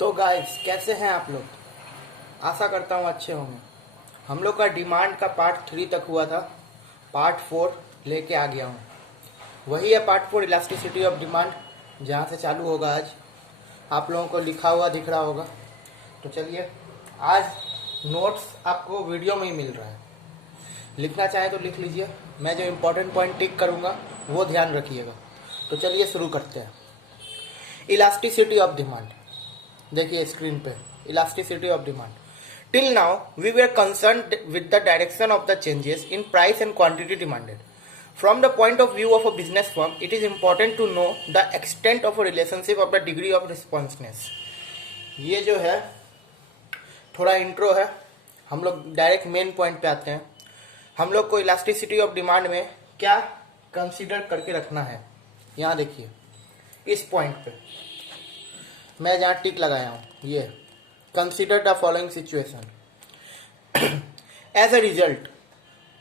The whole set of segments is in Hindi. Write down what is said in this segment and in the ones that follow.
तो गाइस कैसे हैं आप लोग। आशा करता हूँ अच्छे होंगे। हम लोग का डिमांड का पार्ट 3 तक हुआ था। पार्ट 4 लेके आ गया हूँ। वही है पार्ट 4 इलास्टिसिटी ऑफ डिमांड, जहाँ से चालू होगा आज। आप लोगों को लिखा हुआ दिख रहा होगा। तो चलिए, आज नोट्स आपको वीडियो में ही मिल रहा है। लिखना चाहे तो लिख लीजिए। मैं जो इम्पोर्टेंट पॉइंट टिक करूँगा वो ध्यान रखिएगा। तो चलिए शुरू करते हैं। इलास्टिसिटी ऑफ डिमांड, देखिए स्क्रीन पे। Elasticity of demand. Till now we were concerned with the direction of the changes in price and quantity demanded. From the point of view of a business firm, it is important to know the extent of a relationship of the degree of responsiveness. ये जो है थोड़ा इंट्रो है। हम लोग डायरेक्ट मेन पॉइंट पे आते हैं। हम लोग को इलास्टिसिटी ऑफ डिमांड में क्या कंसीडर करके रखना है, यहाँ देखिए इस पॉइंट पे मैं जहाँ टिक लगाया हूँ, ये consider the following situation. As a result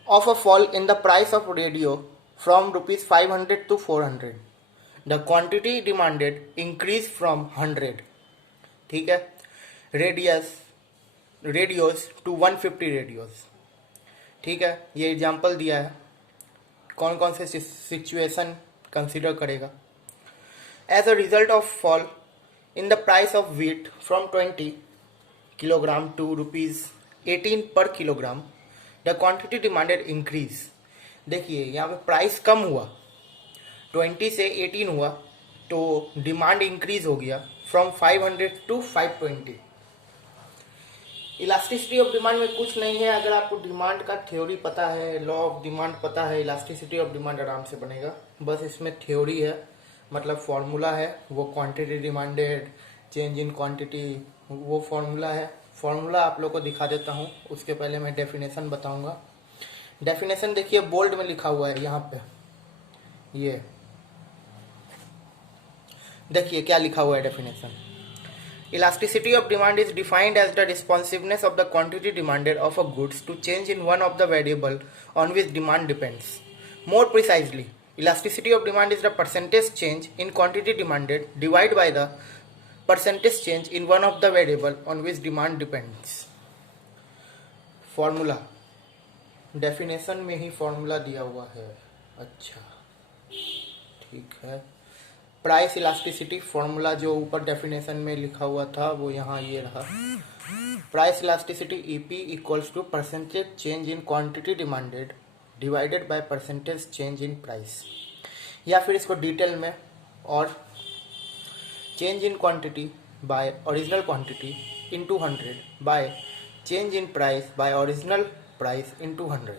of a fall in the price of radio from rupees 500 to 400, the quantity demanded increased from 100, ठीक है, रेडियोस टू 150 रेडियोस. ठीक है, ये एग्जांपल दिया है कौन कौन से सिचुएशन कंसीडर करेगा. As a result of fall in the price of wheat from 20 kilogram to rupees 18 per kilogram, the quantity demanded increase. देखिए यहाँ पे प्राइस कम हुआ, 20 से 18 हुआ, तो डिमांड इंक्रीज हो गया from 500 to 520. Elasticity of demand में कुछ नहीं है. अगर आपको डिमांड का थ्योरी पता है, लॉ ऑफ डिमांड पता है, इलास्टिसिटी ऑफ डिमांड आराम से बनेगा. बस इसमें थ्योरी है, मतलब फॉर्मूला है. वो quantity demanded, change in quantity, वो फॉर्मूला है. फॉर्मूला आप लोग को दिखा देता हूँ. उसके पहले मैं डेफिनेशन बताऊंगा. डेफिनेशन देखिए बोल्ड में लिखा हुआ है यहाँ पे. ये देखिए क्या लिखा हुआ है definition. Elasticity of demand is defined as the responsiveness of the quantity demanded of a goods to change in one of the variable on which demand depends. More precisely, elasticity of demand is the percentage change in quantity demanded divide by the percentage change in one of the variable on which demand depends. Formula definition में ही फॉर्मूला दिया हुआ है. अच्छा ठीक है. प्राइस इलास्टिसिटी फॉर्मूला जो ऊपर डेफिनेशन में लिखा हुआ था वो यहाँ ये रहा. Price elasticity EP equals to percentage change in quantity demanded divided by percentage change in price. या फिर इसको डिटेल में और change in quantity by original quantity into 100 by change in price by original price into 100.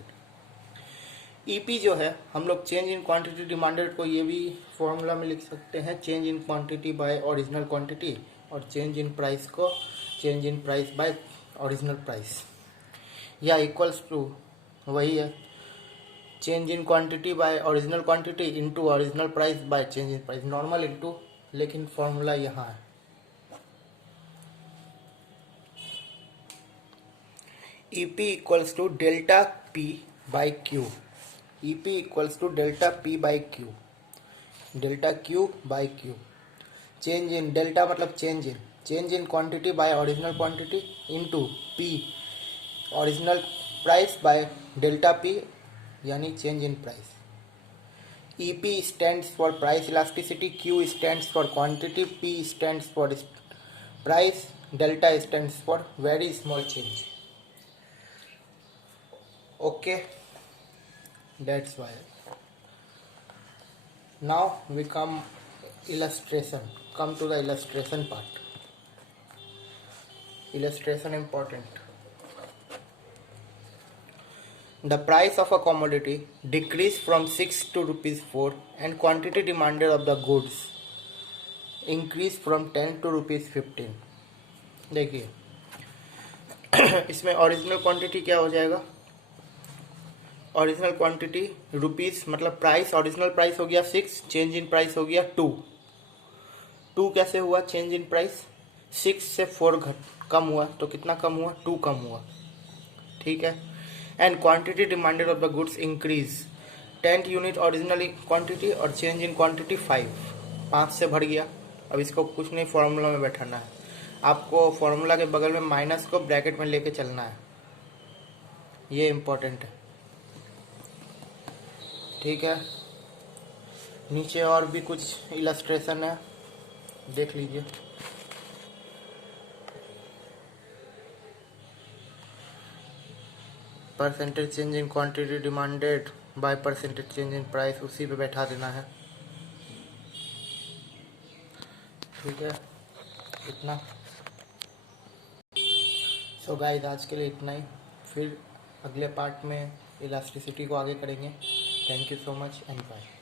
EP जो है हम लोग चेंज इन क्वांटिटी डिमांडेड को ये भी फॉर्मूला में लिख सकते हैं, change in quantity by original quantity, और चेंज इन प्राइस को change in price by original price, या इक्वल्स टू वही है change in quantity by original quantity into original price by change in price. Normal into, लेकिन फॉर्मूला यहाँ है. EP equals to delta P by Q. EP equals to delta P by Q, delta Q by Q. Change in, delta मतलब change in quantity by original quantity into P original price by delta P, यानी change in price. EP stands for price elasticity, Q stands for quantity, P stands for price, delta stands for very small change. Okay, that's why. Now we come to the illustration part. Illustration important. The price of a commodity decreased from 6 to rupees 4 and quantity demanded of the goods increased from 10 to rupees 15. देखिए इसमें ओरिजिनल क्वांटिटी क्या हो जाएगा. ओरिजिनल क्वांटिटी रुपीस मतलब प्राइस, ओरिजिनल प्राइस हो गया 6, चेंज इन प्राइस हो गया 2. कैसे हुआ चेंज इन प्राइस? 6 से 4 कम हुआ, तो कितना कम हुआ? 2 कम हुआ. ठीक है. And quantity demanded of the goods increase 10 unit original quantity और चेंज इन क्वांटिटी 5 से बढ़ गया. अब इसको कुछ नहीं फॉर्मूला में बैठाना है. आपको फॉर्मूला के बगल में माइनस को ब्रैकेट में लेके चलना है, ये इम्पोर्टेंट है। ठीक है, नीचे और भी कुछ इलस्ट्रेशन है, देख लीजिए। Percentage change in quantity demanded by percentage change in price, उसी पे बैठा देना है। ठीक है, इतना। सो गाइस, आज के लिए इतना ही। फिर अगले पार्ट में इलास्टिसिटी को आगे करेंगे। Thank you so much and bye.